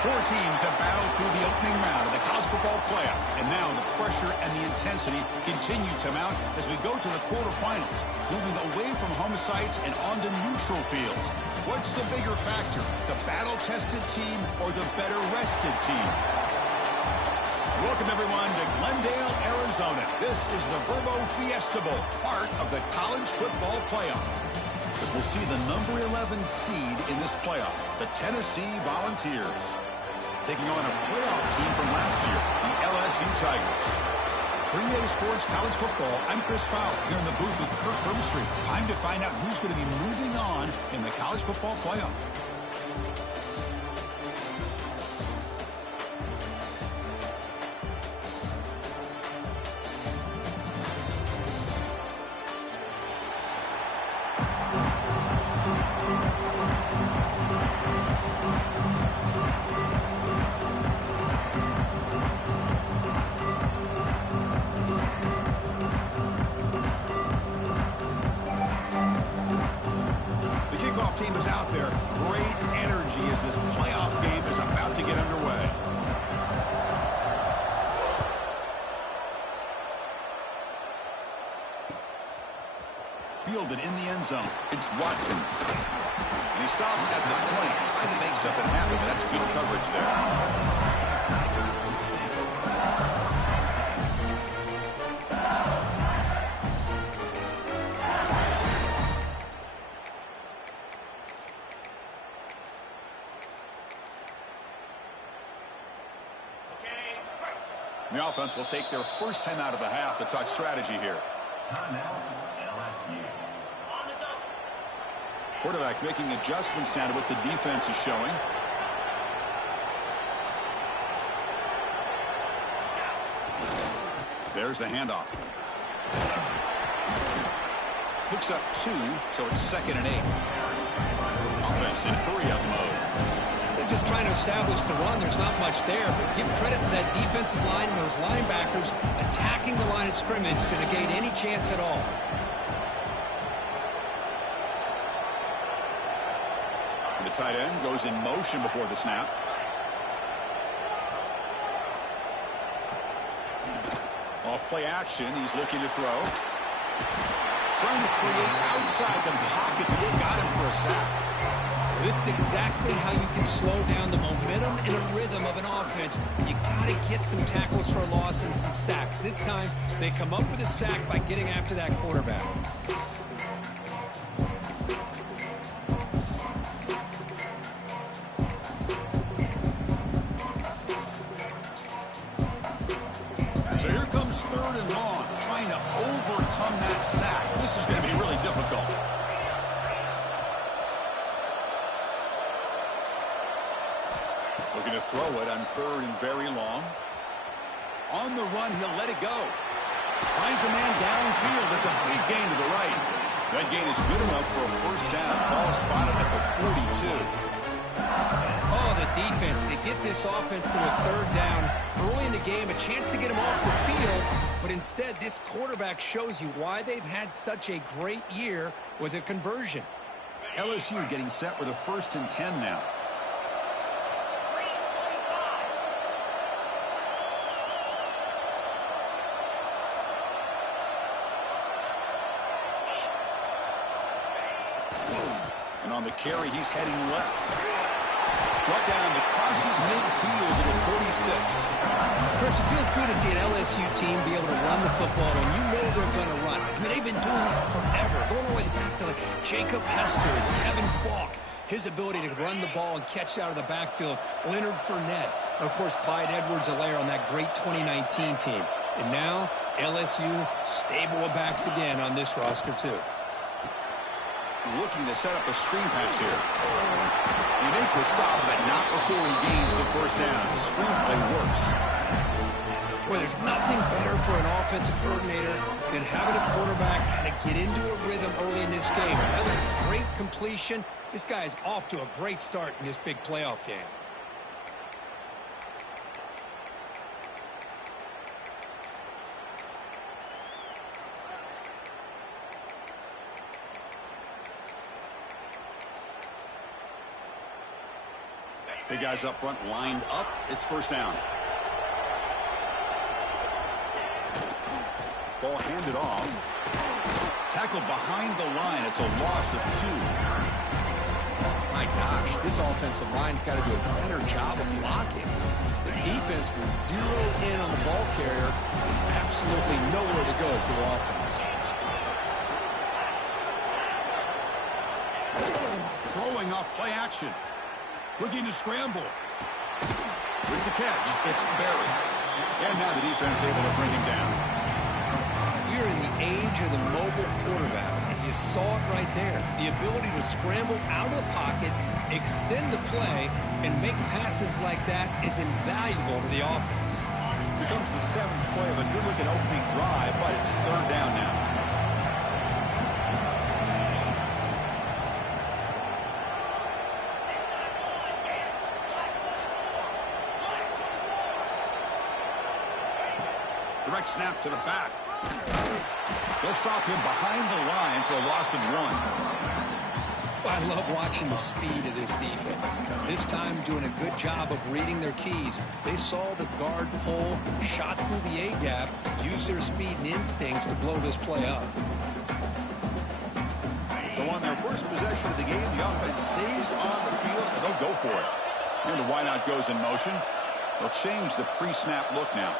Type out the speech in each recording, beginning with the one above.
Four teams have battled through the opening round of the college football playoff, and now the pressure and the intensity continue to mount as we go to the quarterfinals, moving away from home sites and onto neutral fields. What's the bigger factor, the battle-tested team or the better-rested team? Welcome, everyone, to Glendale, Arizona. This is the Verbo Fiesta Bowl, part of the college football playoff. As we'll see the number 11 seed in this playoff, the Tennessee Volunteers, taking on a playoff team from last year, the LSU Tigers. 3A Sports College Football, I'm Chris Fowler, here in the booth with Kirk Vermstreet. Time to find out who's going to be moving on in the college football playoff. Team is out there. Great energy as this playoff game is about to get underway. Fielded in the end zone. It's Watkins. And he stopped at the 20. Trying to make something happen, but that's good coverage there. The offense will take their first 10 out of the half to talk strategy here. Quarterback making adjustments down to what the defense is showing. There's the handoff. Picks up 2, so it's 2nd and 8. Offense in hurry-up mode. They're just trying to establish the run. There's not much there, but give credit to that defensive line and those linebackers attacking the line of scrimmage to negate any chance at all. The tight end goes in motion before the snap. Off play action, he's looking to throw. Trying to create outside the pocket, but they got him for a sack. This is exactly how you can slow down the momentum and a rhythm of an offense. You got to get some tackles for a loss and some sacks. This time, they come up with a sack by getting after that quarterback. So here comes 3rd and long, trying to overcome that sack. This is going to be really difficult. Looking to throw it on 3rd and very long. On the run, he'll let it go. Finds a man downfield. It's a big gain to the right. That gain is good enough for a first down. Ball spotted at the 42. Oh, the defense. They get this offense to a 3rd down early in the game, a chance to get them off the field. But instead, this quarterback shows you why they've had such a great year with a conversion. LSU getting set with a 1st and 10 now. And on the carry, he's heading left. Right down the crosses midfield to the 46. Chris, it feels good to see an LSU team be able to run the football when you know they're going to run. I mean, they've been doing that forever, going all the way back to like Jacob Hester and Kevin Falk. His ability to run the ball and catch out of the backfield, Leonard Fournette, and of course Clyde Edwards-Helaire on that great 2019 team. And now LSU stable of backs again on this roster too. Looking to set up a screen pass here. He make the stop, but not before he gains the first down. The screenplay works. Well, there's nothing better for an offensive coordinator than having a quarterback kind of get into a rhythm early in this game. Another great completion. This guy is off to a great start in this big playoff game. Big guys up front lined up. It's first down. Ball handed off. Tackled behind the line. It's a loss of 2. My gosh, this offensive line's got to do a better job of blocking. The defense was zeroed in on the ball carrier. Absolutely nowhere to go for the offense. Throwing off play action. Looking to scramble. With the catch, it's buried. And now the defense able to bring him down. We're in the age of the mobile quarterback, and you saw it right there. The ability to scramble out of the pocket, extend the play, and make passes like that is invaluable to the offense. Here comes the 7th play of a good-looking opening drive, but it's 3rd down now. Direct snap to the back. They'll stop him behind the line for a loss of 1. Well, I love watching the speed of this defense. This time doing a good job of reading their keys. They saw the guard pull, shot through the A-gap, used their speed and instincts to blow this play up. So on their first possession of the game, the offense stays on the field, and they'll go for it. And the wideout goes in motion. They'll change the pre-snap look now.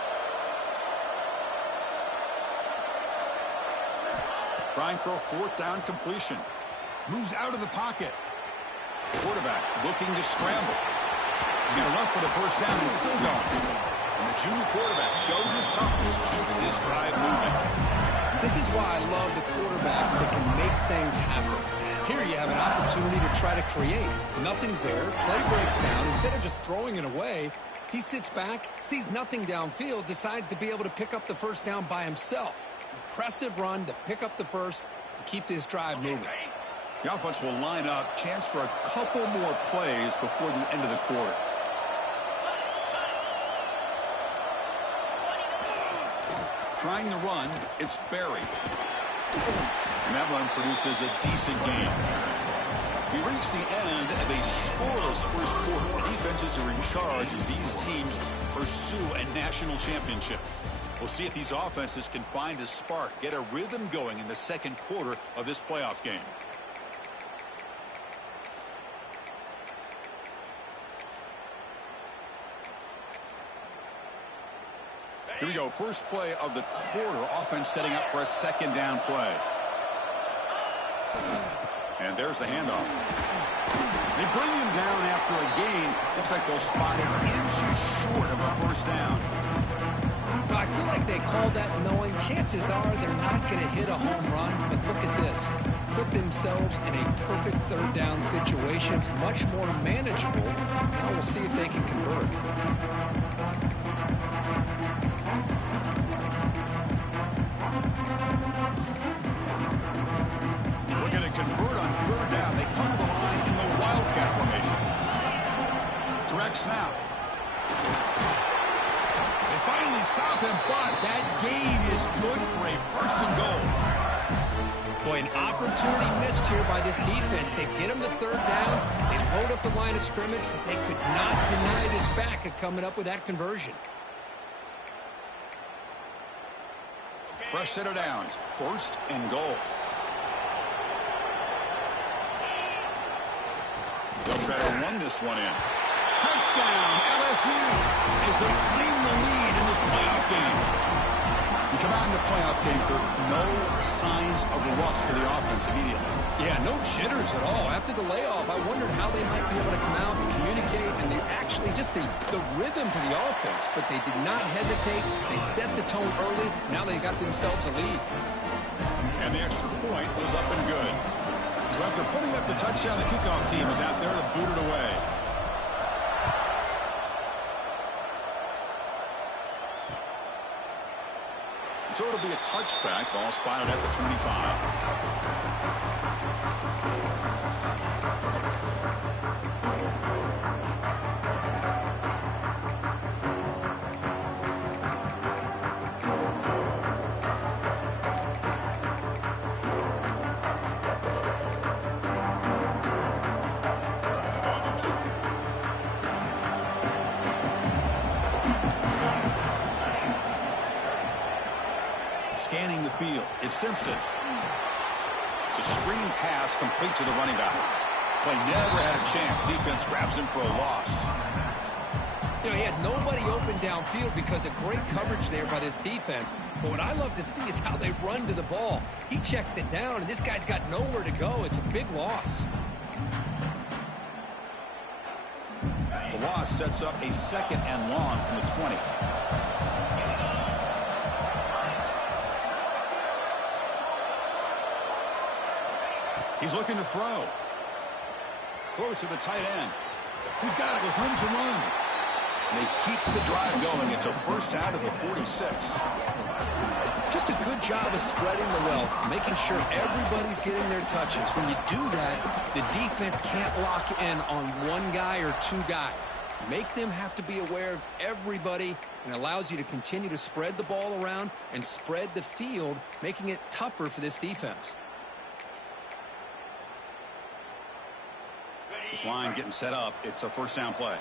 Trying for a 4th down completion. Moves out of the pocket. Quarterback looking to scramble. He's going to run for the first down and still going. And the junior quarterback shows his toughness, keeps this drive moving. This is why I love the quarterbacks that can make things happen. Here you have an opportunity to try to create. Nothing's there. Play breaks down. Instead of just throwing it away, he sits back, sees nothing downfield, decides to be able to pick up the first down by himself. Impressive run to pick up the first and keep this drive moving. The offense will line up. Chance for a couple more plays before the end of the quarter. Trying the run, it's Berry. And that run produces a decent gain. We reach the end of a scoreless first quarter. The defenses are in charge as these teams pursue a national championship. We'll see if these offenses can find a spark, get a rhythm going in the second quarter of this playoff game. Here we go. First play of the quarter. Offense setting up for a second down play. And there's the handoff. They bring him down after a gain. Looks like they'll spot him inches short of a first down. Well, I feel like they called that knowing chances are they're not going to hit a home run. But look at this. Put themselves in a perfect third down situation. It's much more manageable. Now we'll see if they can convert. Convert on third down. They come to the line in the wildcat formation. Direct snap. They finally stop him, but that gain is good for a first and goal. Boy, an opportunity missed here by this defense. They get him to third down. They load up the line of scrimmage, but they could not deny this back of coming up with that conversion. Fresh set of downs. First and goal. They'll try to run this one in. Touchdown, LSU, as they claim the lead in this playoff game. We come out in the playoff game, Kirk, no signs of a loss for the offense immediately. Yeah, no jitters at all. After the layoff, I wondered how they might be able to come out and communicate, and they actually just the rhythm to the offense, but they did not hesitate. They set the tone early. Now they got themselves a lead. And the extra point was up and good. So after putting up the touchdown, the kickoff team is out there to boot it away. So it'll be a touchback. Ball spotted at the 25. Scanning the field, it's Simpson. It's a screen pass complete to the running back. Play never had a chance. Defense grabs him for a loss. You know, he had nobody open downfield because of great coverage there by this defense. But what I love to see is how they run to the ball. He checks it down, and this guy's got nowhere to go. It's a big loss. The loss sets up a second and long from the 20. He's looking to throw. Close to the tight end. He's got it with room to run. And they keep the drive going. It's a first down to the 46. Just a good job of spreading the wealth, making sure everybody's getting their touches. When you do that, the defense can't lock in on one guy or two guys. Make them have to be aware of everybody, and allows you to continue to spread the ball around and spread the field, making it tougher for this defense. This line getting set up. It's a first down play.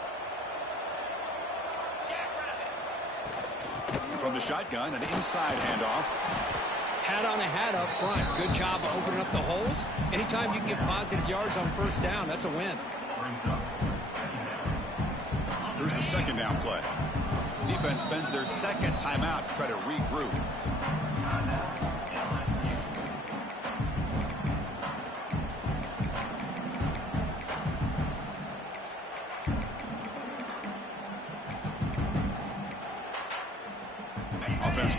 And from the shotgun, an inside handoff. Hat on a hat up front. Good job of opening up the holes. Anytime you can get positive yards on first down, that's a win. Here's the second down play. Defense spends their second timeout to try to regroup.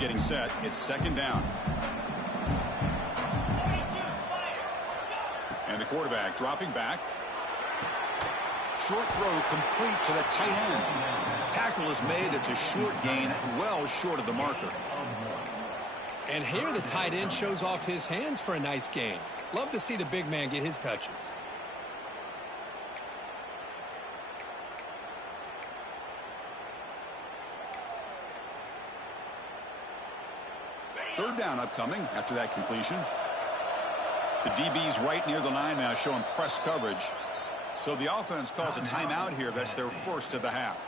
getting set. It's second down. And the quarterback dropping back. Short throw complete to the tight end. Tackle is made. It's a short gain, well short of the marker. And here the tight end shows off his hands for a nice gain. Love to see the big man get his touches. Third down upcoming after that completion. The DB's right near the line now showing press coverage. So the offense calls a timeout here. That's their first of the half.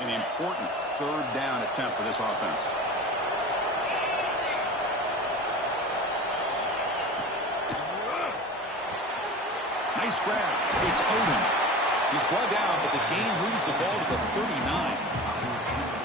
An important third down attempt for this offense. Nice grab. It's Odom. He's brought down, but the gain moves the ball to the 39.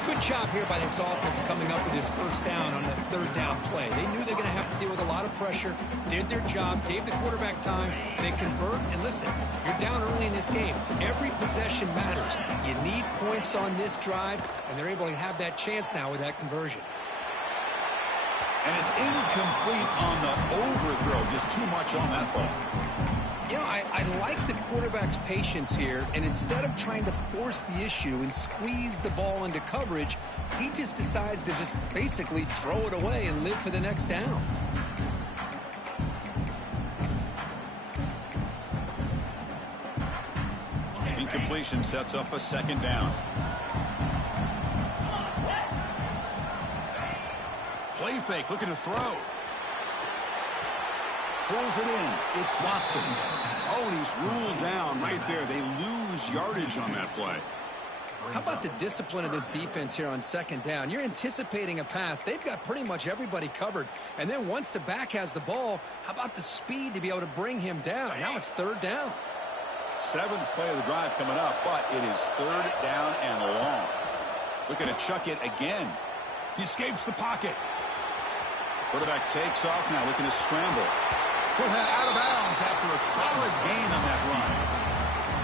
Good job here by this offense coming up with his first down on that third down play. They knew they're going to have to deal with a lot of pressure, did their job, gave the quarterback time. They convert, and listen, you're down early in this game. Every possession matters. You need points on this drive, and they're able to have that chance now with that conversion. And it's incomplete on the overthrow. Just too much on that ball. You know, I like the quarterback's patience here, and instead of trying to force the issue and squeeze the ball into coverage, he just decides to just basically throw it away and live for the next down. Incompletion sets up a second down. Play fake, looking to throw. Pulls it in. It's Watson. Oh, and he's ruled down right there. They lose yardage on that play. How about the discipline of this defense here on second down? You're anticipating a pass. They've got pretty much everybody covered. And then once the back has the ball, how about the speed to be able to bring him down? Now it's third down. Seventh play of the drive coming up, but it is third down and long. Looking to chuck it again. He escapes the pocket. Quarterback takes off now, looking to scramble. Put that out of bounds after a solid gain on that run.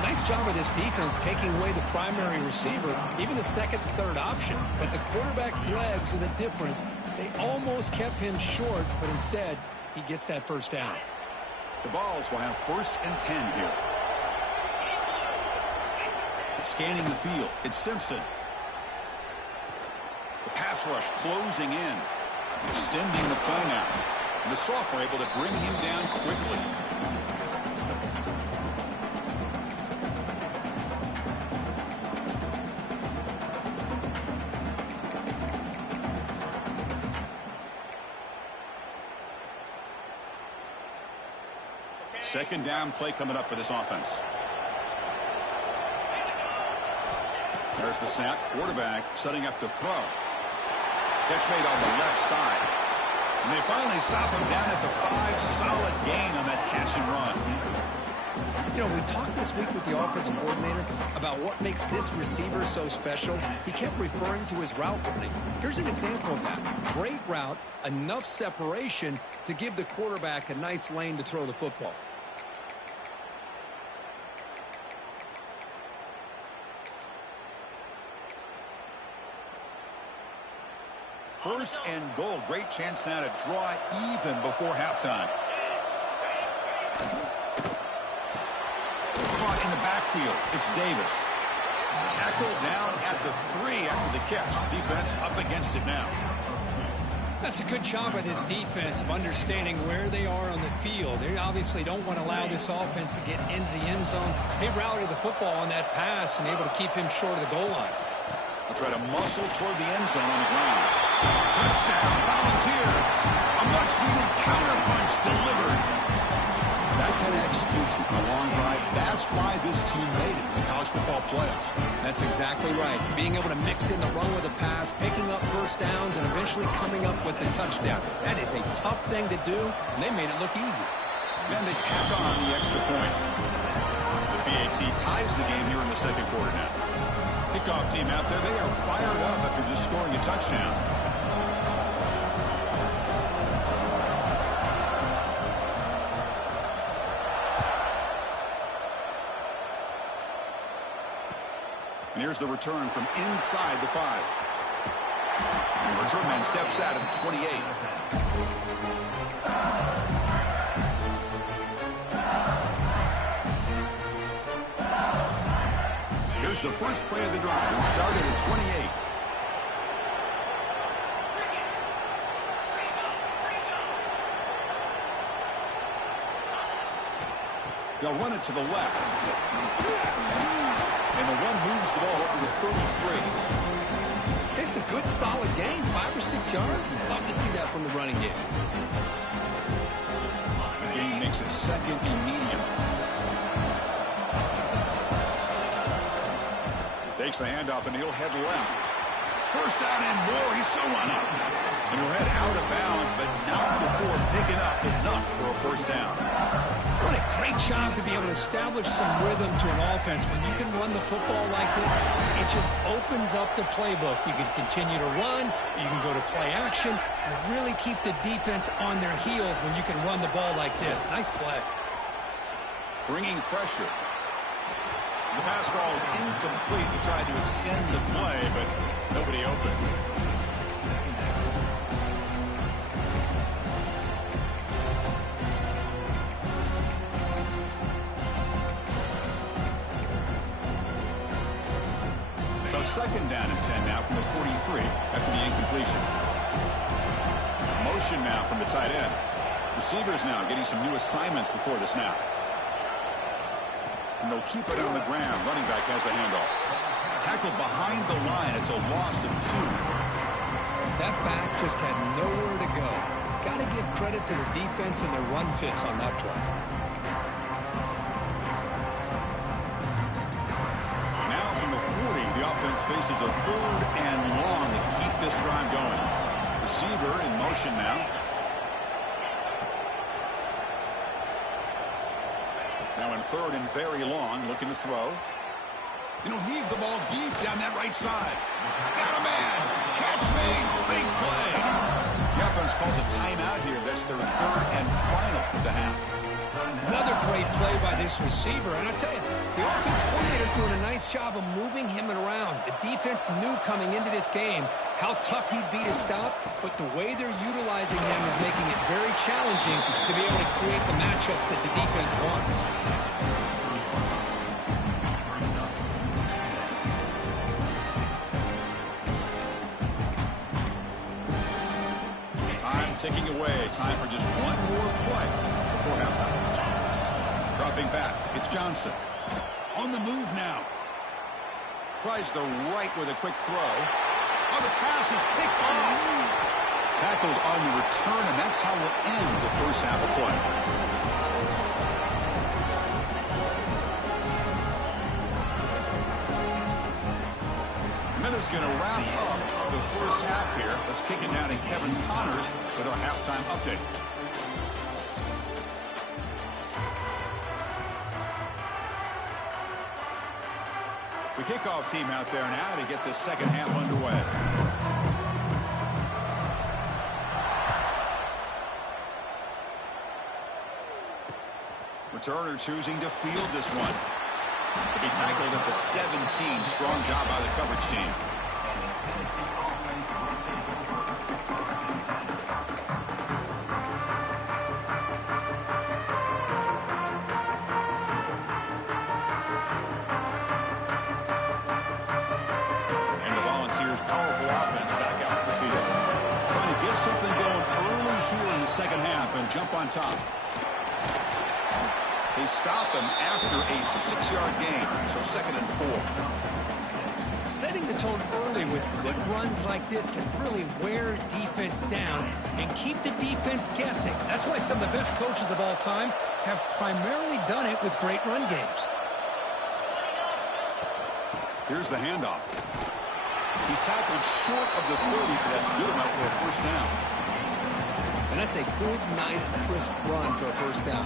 Nice job of this defense taking away the primary receiver, even the second and third option. But the quarterback's legs are the difference. They almost kept him short, but instead, he gets that first down. The Vols will have 1st and 10 here. Scanning the field, it's Simpson. The pass rush closing in. Extending the play now. And the sophomore able to bring him down quickly. Second down play coming up for this offense. There's the snap. Quarterback setting up to throw. Catch made on the left side. And they finally stop him down at the 5. Solid gain on that catch and run. You know, we talked this week with the offensive coordinator about what makes this receiver so special. He kept referring to his route running. Here's an example of that. Great route, enough separation to give the quarterback a nice lane to throw the football. First and goal. Great chance now to draw even before halftime. Caught in the backfield. It's Davis. Tackled down at the 3 after the catch. Defense up against it now. That's a good job by this defense of understanding where they are on the field. They obviously don't want to allow this offense to get into the end zone. They rallied the football on that pass and able to keep him short of the goal line. They'll try to muscle toward the end zone on the ground. Touchdown, Volunteers. A much-needed counterpunch delivered. That kind of execution, a long drive, that's why this team made it in the college football playoff. That's exactly right. Being able to mix in the run with a pass, picking up first downs, and eventually coming up with the touchdown. That is a tough thing to do, and they made it look easy. And they tack on the extra point. The BAT ties the game here in the second quarter now. Kickoff team out there, they are fired up after just scoring a touchdown. And here's the return from inside the 5. And the return man steps out at the 28. Here's the first play of the drive. We started at 28. They'll run it to the left. And the run moves the ball up to the 33. It's a good, solid game. 5 or 6 yards. Love to see that from the running game. The game makes it second and medium. Takes the handoff, and he'll head left. First down and more. He's still running. And he'll head out of bounds, but not before picking up enough for a first down. What a great job to be able to establish some rhythm to an offense. When you can run the football like this, it just opens up the playbook. You can continue to run, you can go to play action, and really keep the defense on their heels when you can run the ball like this. Nice play. Bringing pressure. The pass ball is incomplete. He tried to extend the play, but nobody open. So second down and 10 now from the 43 after the incompletion. Motion now from the tight end. Receivers now getting some new assignments before the snap. And they'll keep it on the ground. Running back has the handoff. Tackled behind the line. It's a loss of 2. That back just had nowhere to go. Got to give credit to the defense and their run fits on that play. Offense faces a 3rd and long to keep this drive going. Receiver in motion now. Now in 3rd and very long, looking to throw. And he'll heave the ball deep down that right side. Got a man. Catch made. Big play. The offense calls a timeout here. That's their 3rd and final of the half. Another great play by this receiver. And I tell you, the offense coordinator's doing a nice job of moving him around. The defense knew coming into this game how tough he'd be to stop, but the way they're utilizing him is making it very challenging to be able to create the matchups that the defense wants. Time ticking away. Time for just one more play before halftime. Dropping back, it's Johnson. On the move now. Tries the right with a quick throw. Oh, the pass is picked off. Tackled on the return, and that's how we'll end the first half of play. Minutes going to wrap up the first half here. Let's kick it down to Kevin Connors with our halftime update. The kickoff team out there now to get this second half underway. Returner choosing to field this one. To be tackled at the 17. Strong job by the coverage team. Powerful offense back out in the field. Trying to get something going early here in the second half and jump on top. They stop him after a 6-yard gain, so 2nd and 4. Setting the tone early with good runs like this can really wear defense down and keep the defense guessing. That's why some of the best coaches of all time have primarily done it with great run games. Here's the handoff. He's tackled short of the 30, but that's good enough for a first down. And that's a good, nice, crisp run for a first down.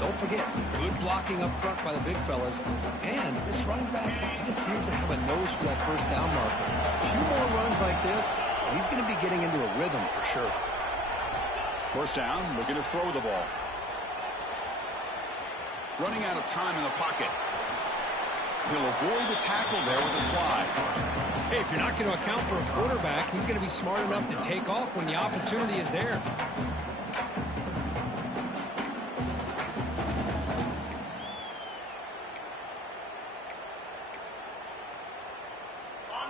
Don't forget, good blocking up front by the big fellas. And this running back, he just seems to have a nose for that first down marker. A few more runs like this, and he's going to be getting into a rhythm for sure. First down, looking to throw the ball. Running out of time in the pocket. He'll avoid the tackle there with a slide. Hey, if you're not going to account for a quarterback, he's going to be smart enough to take off when the opportunity is there.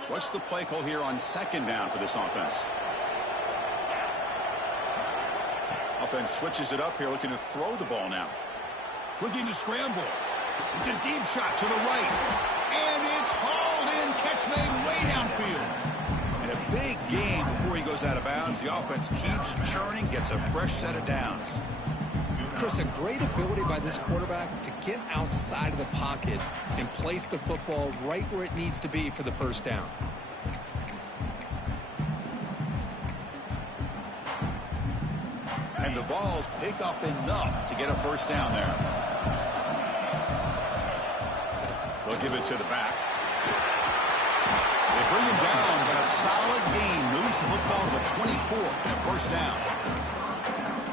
What's the play call here on second down for this offense? Offense switches it up here, looking to throw the ball now. Looking to scramble. It's a deep shot to the right. And it's hauled in. Catch made way downfield. And a big gain before he goes out of bounds. The offense keeps churning, gets a fresh set of downs. Chris, a great ability by this quarterback to get outside of the pocket and place the football right where it needs to be for the first down. And the Vols pick up enough to get a first down there. They'll give it to the back. They bring him down, but a solid gain moves the football to the 24 and a first down.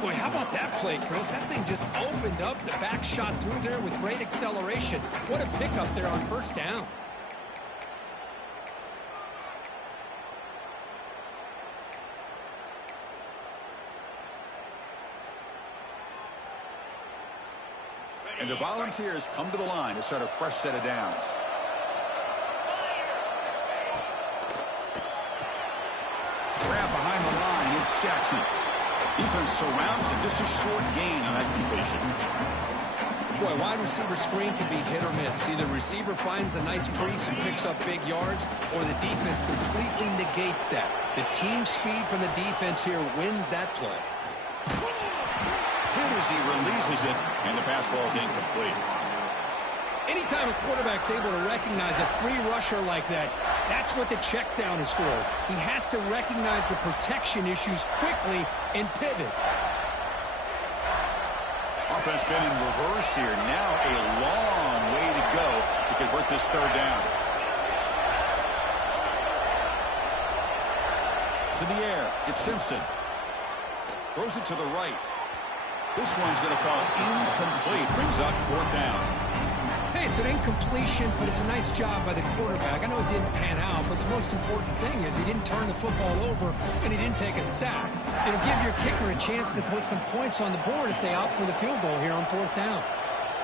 Boy, how about that play, Chris? That thing just opened up. The back shot through there with great acceleration. What a pickup there on first down. And the Volunteers come to the line to start a fresh set of downs. Grab behind the line, it's Jackson. Defense surrounds him, just a short gain on that completion. Boy, wide receiver screen can be hit or miss. Either receiver finds a nice crease and picks up big yards, or the defense completely negates that. The team speed from the defense here wins that play. Hit as he releases it, and the pass ball is incomplete. Anytime a quarterback's able to recognize a free rusher like that, that's what the check down is for. He has to recognize the protection issues quickly and pivot. Offense been in reverse here. Now a long way to go to convert this third down. To the air, it's Simpson. Throws it to the right. This one's going to fall incomplete. Brings up fourth down. Hey, it's an incompletion, but it's a nice job by the quarterback. I know it didn't pan out, but the most important thing is he didn't turn the football over and he didn't take a sack. It'll give your kicker a chance to put some points on the board if they opt for the field goal here on fourth down.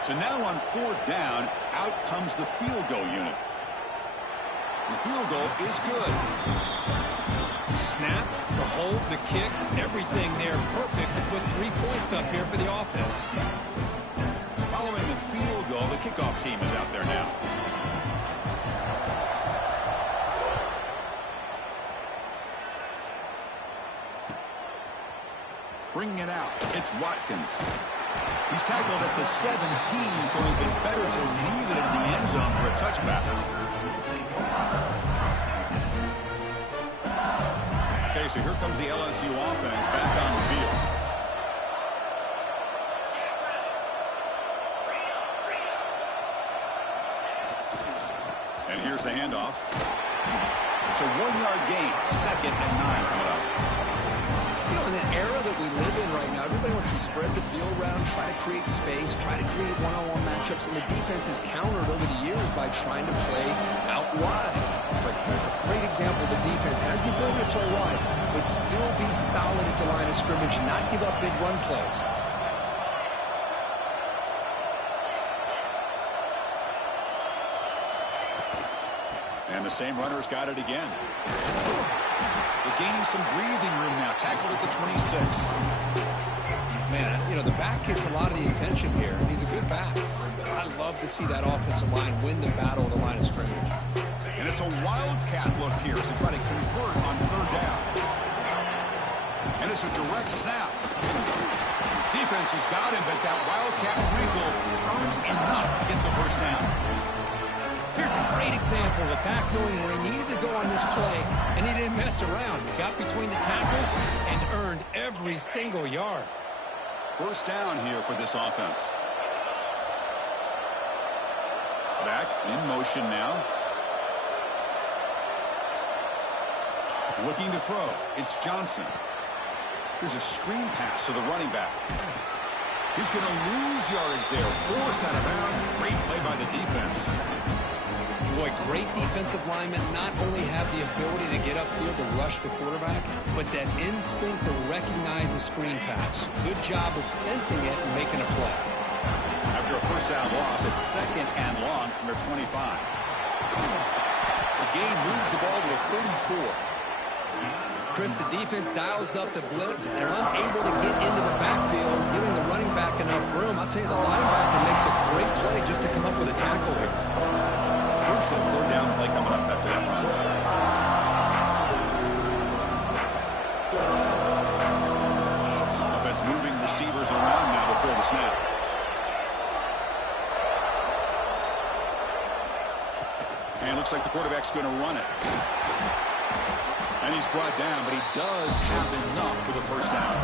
So now on fourth down, out comes the field goal unit. The field goal is good. The snap, the hold, the kick, everything there perfect to put 3 points up here for the offense. Following the field goal, the kickoff team is out there now. Bringing it out, it's Watkins. He's tackled at the 17, so it'd be better to leave it in the end zone for a touchback. Okay, so here comes the LSU offense back on the field. And here's the handoff. It's a 1-yard gain, 2nd and 9 coming up. You know, in the era that we live in right now, everybody wants to spread the field around, try to create space, try to create one-on-one matchups, and the defense has countered over the years by trying to play out wide. But here's a great example. The defense has the ability to play wide, but still be solid at the line of scrimmage and not give up big run plays. And the same runner's got it again. They're gaining some breathing room now. Tackled at the 26. Man, you know, the back gets a lot of the attention here, and he's a good back. I love to see that offensive line win the battle at the line of scrimmage. And it's a wildcat look here as they try to convert on third down. And it's a direct snap. Defense has got him, but that wildcat wrinkle earns enough to get the first down. Here's a great example of a back knowing where he needed to go on this play, and he didn't mess around. He got between the tackles and earned every single yard. First down here for this offense. Back in motion now. Looking to throw. It's Johnson. Here's a screen pass to the running back. He's going to lose yardage there. Forced out of bounds. Great play by the defense. Boy, great defensive linemen not only have the ability to get upfield to rush the quarterback, but that instinct to recognize a screen pass. Good job of sensing it and making a play. After a first down loss, it's second and long from their 25. The gain moves the ball to a 34. Chris, the defense dials up the blitz. They're unable to get into the backfield, giving the running back enough room. I'll tell you, the linebacker makes a great play just to come up with a tackle here. Crucial third down play coming up after that run. Offense moving receivers around now before the snap. And it looks like the quarterback's going to run it. And he's brought down, but he does have enough for the first down.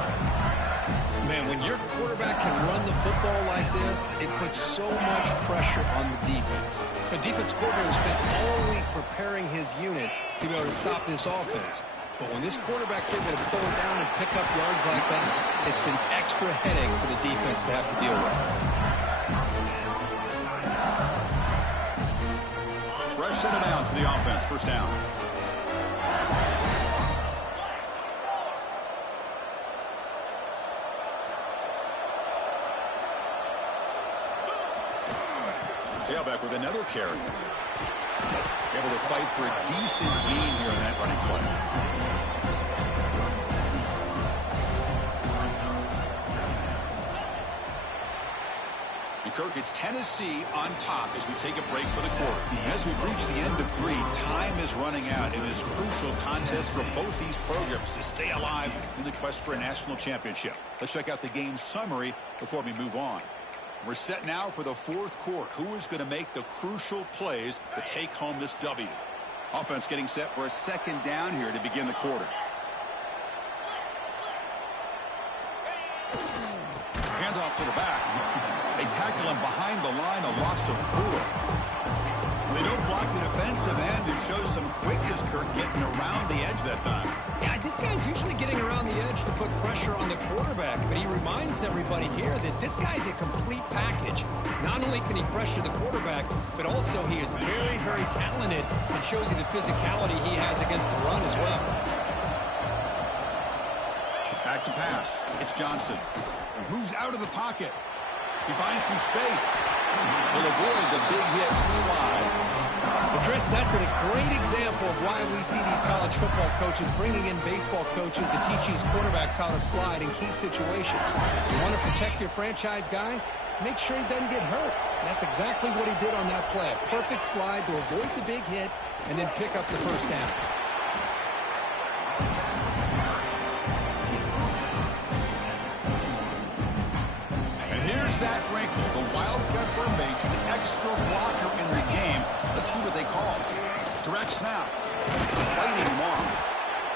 Man, when your quarterback can run the football like this, it puts so much pressure on the defense. The defense coordinator spent all week preparing his unit to be able to stop this offense. But when this quarterback's able to pull it down and pick up yards like that, it's an extra headache for the defense to have to deal with. Fresh set of downs for the offense. First down. Tailback with another carry. Able to fight for a decent gain here on that running play. And Kirk, it's Tennessee on top as we take a break for the quarter. As we reach the end of 3, time is running out in this crucial contest for both these programs to stay alive in the quest for a national championship. Let's check out the game summary before we move on. We're set now for the fourth quarter. Who is going to make the crucial plays to take home this W? Offense getting set for a second down here to begin the quarter. Handoff to the back. They tackle him behind the line, a loss of 4. They don't block the defensive end and show some quickness, Kirk, getting around the edge that time. Yeah, this guy's usually getting around the edge to put pressure on the quarterback, but he reminds everybody here that this guy's a complete package. Not only can he pressure the quarterback, but also he is very, very talented and shows you the physicality he has against the run as well. Back to pass. It's Johnson. Moves out of the pocket. He finds some space. Will avoid the big hit slide. Well, Chris, that's a great example of why we see these college football coaches bringing in baseball coaches to teach these quarterbacks how to slide in key situations. You want to protect your franchise guy? Make sure he doesn't get hurt. And that's exactly what he did on that play. A perfect slide to avoid the big hit and then pick up the first down. That wrinkle, the wildcat formation, extra blocker in the game. Let's see what they call. Direct snap. Fighting him off.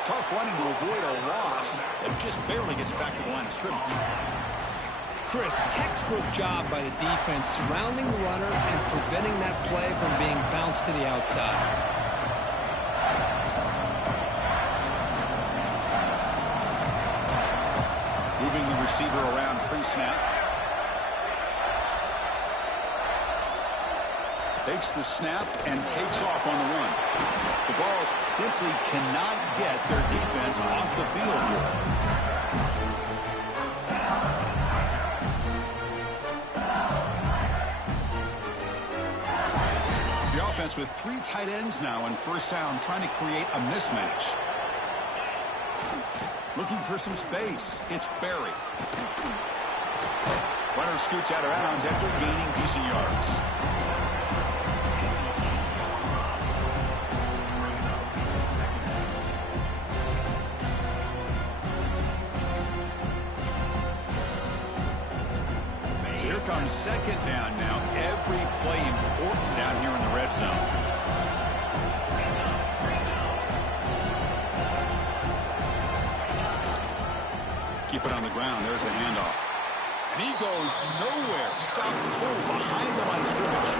Tough running to avoid a loss that just barely gets back to the line of scrimmage. Chris, textbook job by the defense surrounding the runner and preventing that play from being bounced to the outside. Moving the receiver around pre-snap. Takes the snap and takes off on the run. The Vols simply cannot get their defense off the field here. The offense with 3 tight ends now on first down, trying to create a mismatch. Looking for some space. It's Berry. Runner scoots out of bounds after gaining decent yards. Here comes second down now. Every play important down here in the red zone. keep it on the ground. There's the handoff. And he goes nowhere. Stop cold behind the line of scrimmage.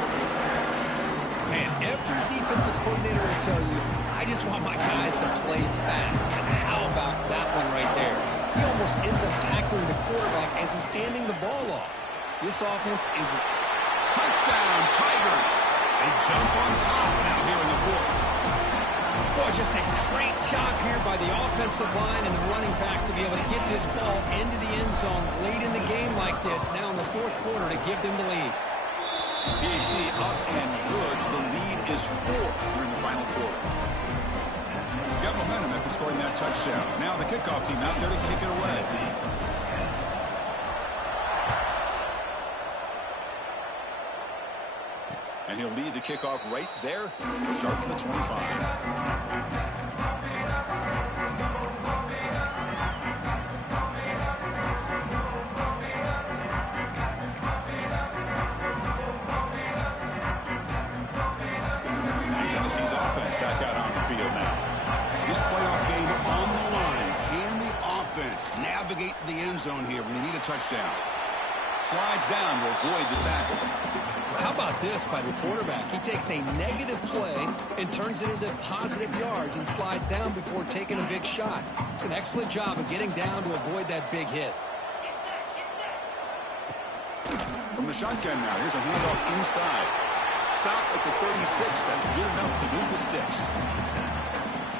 Man, every defensive coordinator will tell you, I just want my guys to play fast. And how about that one right there? He almost ends up tackling the quarterback as he's handing the ball off. This offense is... Touchdown, Tigers. They jump on top now here in the fourth. Boy, just a great job here by the offensive line and the running back to be able to get this ball into the end zone late in the game like this, now in the fourth quarter, to give them the lead. PHC up and good. The lead is 4 here in the final quarter. Got momentum after scoring that touchdown. Now the kickoff team out there to kick it away. And he'll lead the kickoff right there. Start from the 25. Tennessee's offense back out on the field now. This playoff game on the line. Can the offense navigate the end zone here when they need a touchdown? Slides down to avoid the tackle. How about this by the quarterback? He takes a negative play and turns it into positive yards and slides down before taking a big shot. It's an excellent job of getting down to avoid that big hit. From the shotgun now, here's a handoff inside. Stop at the 36. That's good enough to move the sticks.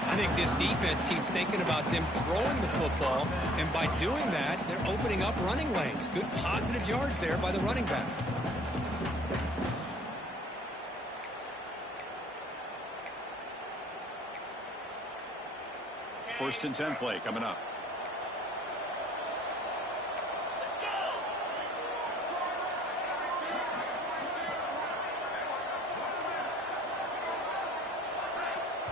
I think this defense keeps thinking about them throwing the football, and by doing that, they're opening up running lanes. Good positive yards there by the running back. First and 10 play coming up.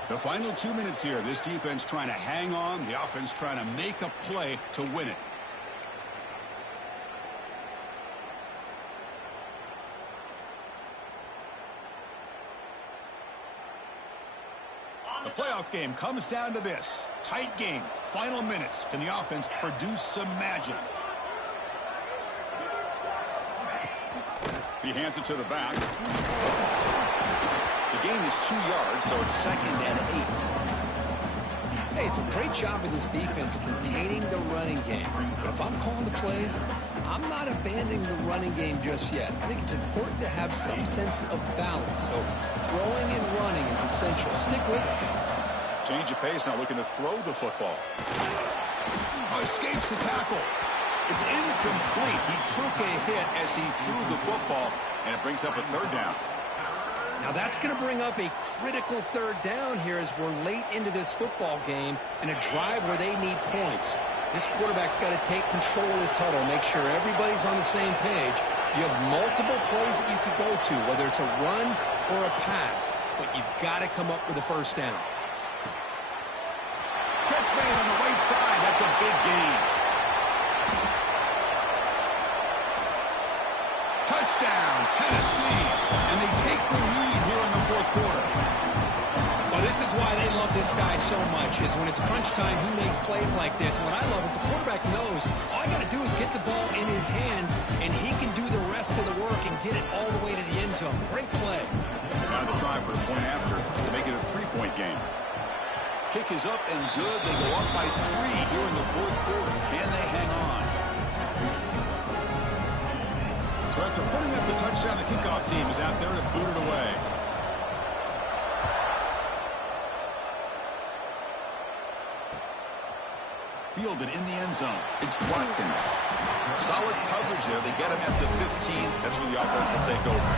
The final 2 minutes here. This defense trying to hang on. The offense trying to make a play to win it. The playoff game comes down to this. Tight game. Final minutes. Can the offense produce some magic? He hands it to the back. The gain is 2 yards, so it's 2nd and 8. Hey, it's a great job of this defense containing the running game. But if I'm calling the plays, I'm not abandoning the running game just yet. I think it's important to have some sense of balance. So throwing and running is essential. Stick with it. Change of pace, now looking to throw the football. Oh, escapes the tackle. It's incomplete. He took a hit as he threw the football, and it brings up a 3rd down. Now that's going to bring up a critical 3rd down here as we're late into this football game in a drive where they need points. This quarterback's got to take control of this huddle, make sure everybody's on the same page. You have multiple plays that you could go to, whether it's a run or a pass, but you've got to come up with a 1st down. Catch made on the right side. That's a big gain. Touchdown, Tennessee. And they take the lead here in the 4th quarter. Well, this is why they love this guy so much, is when it's crunch time, he makes plays like this. And what I love is the quarterback knows all I got to do is get the ball in his hands, and he can do the rest of the work and get it all the way to the end zone. Great play. Now the try for the point after to make it a 3-point game. Kick is up and good. They go up by 3 here in the 4th quarter. Can they hang on? So after putting up the touchdown, the kickoff team is out there to boot it away. Fielded in the end zone. It's Watkins. Solid coverage there. They get him at the 15. That's where the offense will take over.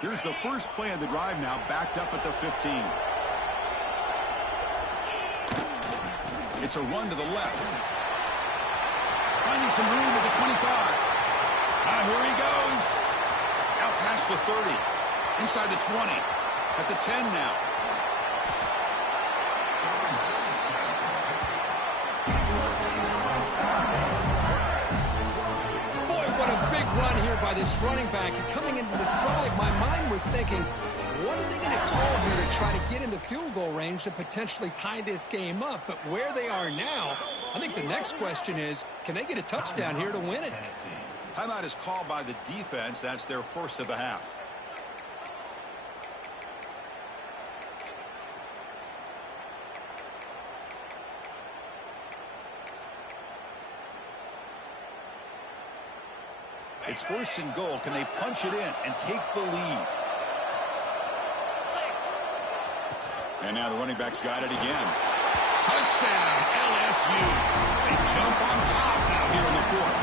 Here's the first play of the drive now, backed up at the 15. It's a run to the left. Finding some room at the 25. Here he goes. Out past the 30. Inside the 20. At the 10 now. Boy, what a big run here by this running back. And coming into this drive, my mind was thinking, what are they going to call here to try to get into field goal range to potentially tie this game up? But where they are now, I think the next question is, can they get a touchdown here to win it? Timeout is called by the defense. That's their first of the half. It's first and goal. Can they punch it in and take the lead? And now the running back's got it again. Touchdown, LSU. They jump on top now here in the fourth.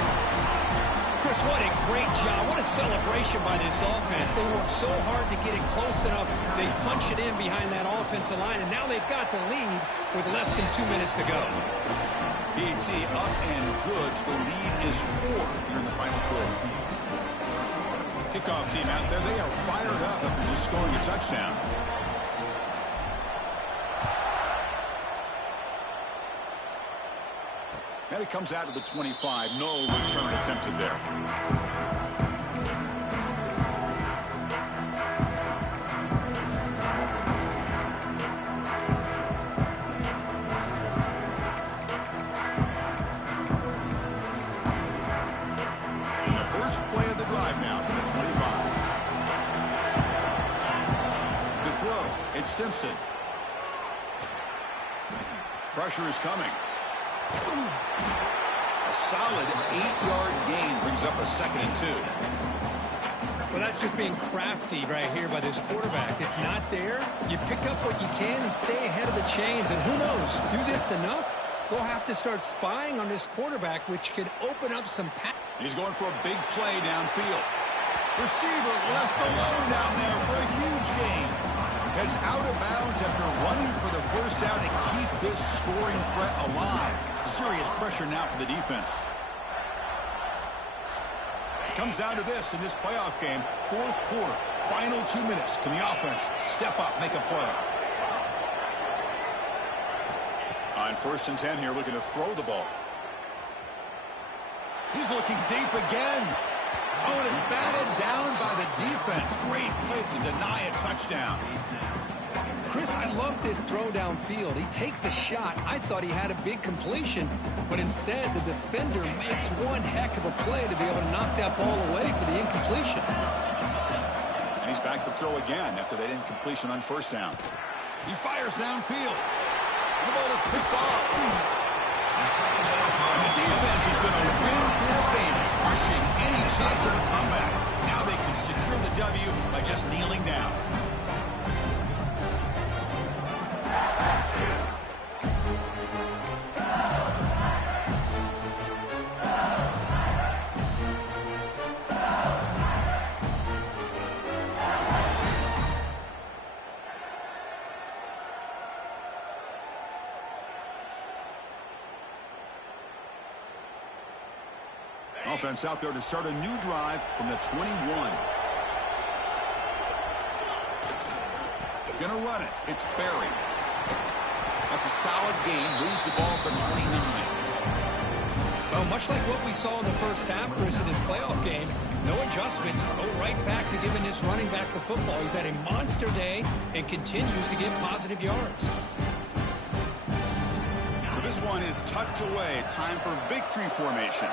Chris, what a great job. What a celebration by this offense. They worked so hard to get it close enough. They punch it in behind that offensive line, and now they've got the lead with less than 2 minutes to go. BT up and good. The lead is 4 here in the final quarter. Kickoff team out there. They are fired up after just scoring a touchdown. And it comes out of the 25. No return attempted there. And the first play of the drive now from the 25. To throw, it's Simpson. Pressure is coming. A solid 8-yard gain brings up a 2nd and 2. Well, that's just being crafty right here by this quarterback. It's not there. You pick up what you can and stay ahead of the chains. And who knows, do this enough, they'll have to start spying on this quarterback, which could open up some pass. He's going for a big play downfield. Receiver left alone down there for a huge gain. Heads out of bounds after running for the first down to keep this scoring threat alive. Serious pressure now for the defense. It comes down to this in this playoff game. Fourth quarter, final 2 minutes. Can the offense step up, make a play? On 1st and 10 here, looking to throw the ball. He's looking deep again. Oh, and it's batted down by the defense. Great play to deny a touchdown. Chris, I love this throw downfield. He takes a shot. I thought he had a big completion, but instead the defender makes one heck of a play to be able to knock that ball away for the incompletion. And he's back to throw again after that incompletion on 1st down. He fires downfield. The ball is picked off. And the defense is going to win this game, crushing any chance of a comeback. Now they can secure the W by just kneeling down. Offense out there to start a new drive from the 21. Gonna run it. It's Berry. That's a solid gain. Moves the ball to the 29. Well, much like what we saw in the first half, Chris, in this playoff game, no adjustments. Go right back to giving this running back the football. He's had a monster day and continues to get positive yards. So this one is tucked away. Time for victory formation.